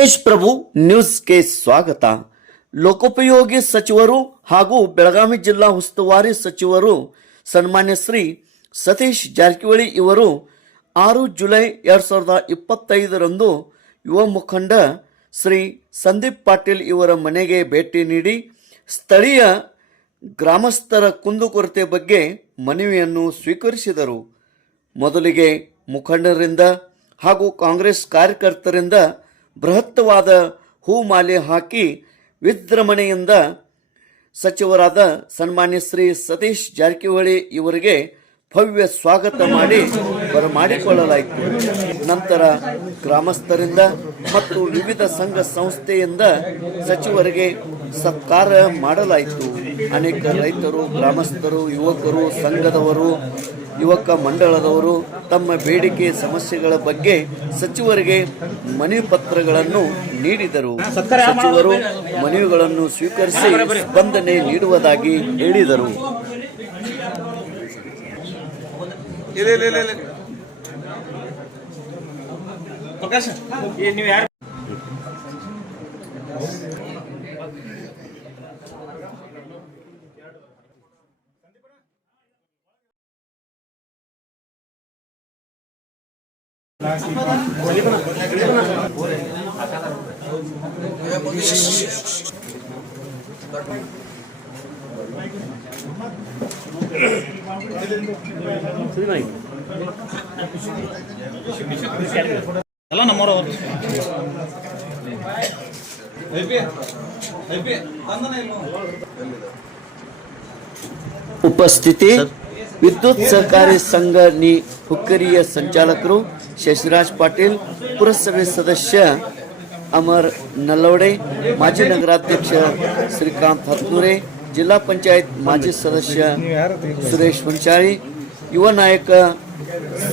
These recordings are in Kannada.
ತೇಜ್ ಪ್ರಭು ನ್ಯೂಸ್ಗೆ ಸ್ವಾಗತ. ಲೋಕೋಪಯೋಗಿ ಸಚಿವರು ಹಾಗೂ ಬೆಳಗಾವಿ ಜಿಲ್ಲಾ ಉಸ್ತುವಾರಿ ಸಚಿವರು ಸನ್ಮಾನ್ಯ ಶ್ರೀ ಸತೀಶ್ ಜಾರಕಿಹೊಳಿ ಇವರು ಆರು ಜುಲೈ ಎರಡು ಸಾವಿರದ ಇಪ್ಪತ್ತೈದರಂದು ಯುವ ಮುಖಂಡ ಶ್ರೀ ಸಂದೀಪ್ ಪಾಟೀಲ್ ಇವರ ಮನೆಗೆ ಭೇಟಿ ನೀಡಿ ಸ್ಥಳೀಯ ಗ್ರಾಮಸ್ಥರ ಕುಂದುಕೊರತೆ ಬಗ್ಗೆ ಮನವಿಯನ್ನು ಸ್ವೀಕರಿಸಿದರು. ಮೊದಲಿಗೆ ಮುಖಂಡರಿಂದ ಹಾಗೂ ಕಾಂಗ್ರೆಸ್ ಕಾರ್ಯಕರ್ತರಿಂದ ಬೃಹತ್ತವಾದ ಹೂಮಾಲೆ ಹಾಕಿ ವಿಜೃಂಭಣೆಯಿಂದ ಸಚಿವರಾದ ಸನ್ಮಾನ್ಯ ಶ್ರೀ ಸತೀಶ್ ಜಾರಕಿಹೊಳಿ ಇವರಿಗೆ ಭವ್ಯ ಸ್ವಾಗತ ಮಾಡಿ ಬರಮಾಡಿಕೊಳ್ಳಲಾಯಿತು. ನಂತರ ಗ್ರಾಮಸ್ಥರಿಂದ ಮತ್ತು ವಿವಿಧ ಸಂಘ ಸಂಸ್ಥೆಯಿಂದ ಸಚಿವರಿಗೆ ಸತ್ಕಾರ ಮಾಡಲಾಯಿತು. ಅನೇಕ ರೈತರು ಗ್ರಾಮಸ್ಥರು ಯುವಕರು ಸಂಘದವರು ಯುವಕ ಮಂಡಳದವರು ತಮ್ಮ ಬೇಡಿಕೆ ಸಮಸ್ಯೆಗಳ ಬಗ್ಗೆ ಸಚಿವರಿಗೆ ಮನವಿ ಪತ್ರಗಳನ್ನು ನೀಡಿದರು. ಸಚಿವರು ಮನವಿಗಳನ್ನು ಸ್ವೀಕರಿಸಿ ಸ್ಪಂದನೆ ನೀಡುವುದಾಗಿ ಹೇಳಿದರು. ಪ್ರಕಾಶ್ ನೀವು ಯಾರು? ಎಲ್ಲ ನಮ್ಮವ್ರು ಅವರು ಐಪಿ ಐಪಿ ತಂದನ ಇಲ್ಲ ಉಪಸ್ಥಿತಿ ವಿದ್ಯುತ್ ಸಹಕಾರಿ ಸಂಘ ನಿ ಹುಕ್ಕರಿಯ ಸಂಚಾಲಕರು ಶಶಿರಾಜ್ ಪಾಟೀಲ್ ಪುರಸಭೆ ಸದಸ್ಯ ಅಮರ್ ನಲ್ಲವಡೆ ಮಾಜಿ ನಗರಾಧ್ಯಕ್ಷ ಶ್ರೀಕಾಂತ್ ಹತ್ನೂರೆ ಜಿಲ್ಲಾ ಪಂಚಾಯತ್ ಮಾಜಿ ಸದಸ್ಯ ಸುರೇಶ್ ಹುಂಚಾಳಿ ಯುವ ನಾಯಕ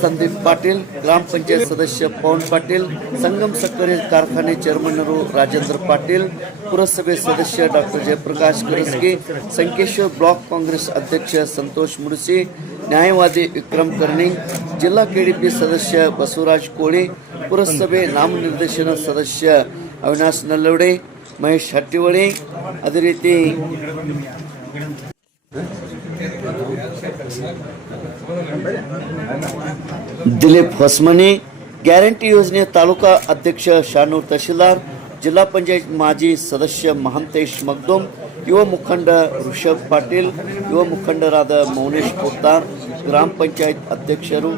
ಸಂದೀಪ್ ಪಾಟೀಲ್ ಗ್ರಾಮ ಪಂಚಾಯತ್ ಸದಸ್ಯ ಪವನ್ ಪಾಟೀಲ್ ಸಂಗಮ್ ಸಕ್ಕರೆ ಕಾರ್ಖಾನೆ ಚೇರ್ಮನ್ನರು ರಾಜೇಂದ್ರ ಪಾಟೀಲ್ ಪುರಸಭೆ ಸದಸ್ಯ ಡಾಕ್ಟರ್ ಜಯಪ್ರಕಾಶ್ ಕರಸ್ಗಿ ಸಂಕೇಶ್ವರ್ ಬ್ಲಾಕ್ ಕಾಂಗ್ರೆಸ್ ಅಧ್ಯಕ್ಷ ಸಂತೋಷ್ ಮುಡಿಸಿ ನ್ಯಾಯವಾದಿ ವಿಕ್ರಮ್ ಕರ್ಣಿ, ಜಿಲ್ಲಾ ಕೆಡಿಪಿ ಸದಸ್ಯ ಬಸವರಾಜ್ ಕೋಳಿ, ಪುರಸಭೆ ನಾಮನಿರ್ದೇಶನ ಸದಸ್ಯ ಅವಿನಾಶ್ ನಲ್ಲೋಡೆ, ಮಹೇಶ್ ಹಟ್ಟಿವಳಿ ಅದೇ ರೀತಿ ದಿಲೀಪ್ ಹೊಸ್ಮನಿ, ಗ್ಯಾರಂಟಿ ಯೋಜನೆ ತಾಲೂಕಾ ಅಧ್ಯಕ್ಷ ಶಾನೂರ್ ತಹಶೀಲ್ದಾರ್, ಜಿಲ್ಲಾ ಪಂಚಾಯತ್ ಮಾಜಿ ಸದಸ್ಯ ಮಹಂತೇಶ್ ಮಗ್ದೋಮ್, ಯುವ ಮುಖಂಡ ಋಷಭ್ ಪಾಟೀಲ್, ಯುವ ಮುಖಂಡರಾದ ಮೌನೇಶ್ ಪೋತ್ತಾರ್ ಗ್ರಾಮ ಪಂಚಾಯತ್ ಅಧ್ಯಕ್ಷರು,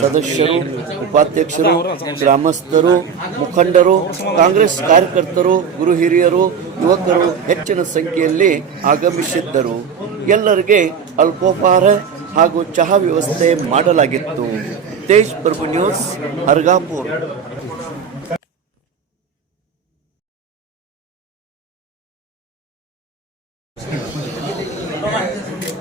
ಸದಸ್ಯರು, ಉಪಾಧ್ಯಕ್ಷರು, ಗ್ರಾಮಸ್ಥರು, ಮುಖಂಡರು, ಕಾಂಗ್ರೆಸ್ ಕಾರ್ಯಕರ್ತರು, ಗುರು ಹಿರಿಯರು, ಯುವಕರು ಹೆಚ್ಚಿನ ಸಂಖ್ಯೆಯಲ್ಲಿ ಆಗಮಿಸಿದ್ದರು. ಎಲ್ಲರಿಗೆ ಅಲ್ಪೋಪಹಾರ ಹಾಗೂ ಚಹಾ ವ್ಯವಸ್ಥೆ ಮಾಡಲಾಗಿತ್ತು. ತೇಜ್ ಪ್ರಭು ನ್ಯೂಸ್, ಅರ್ಗಾಪುರ್.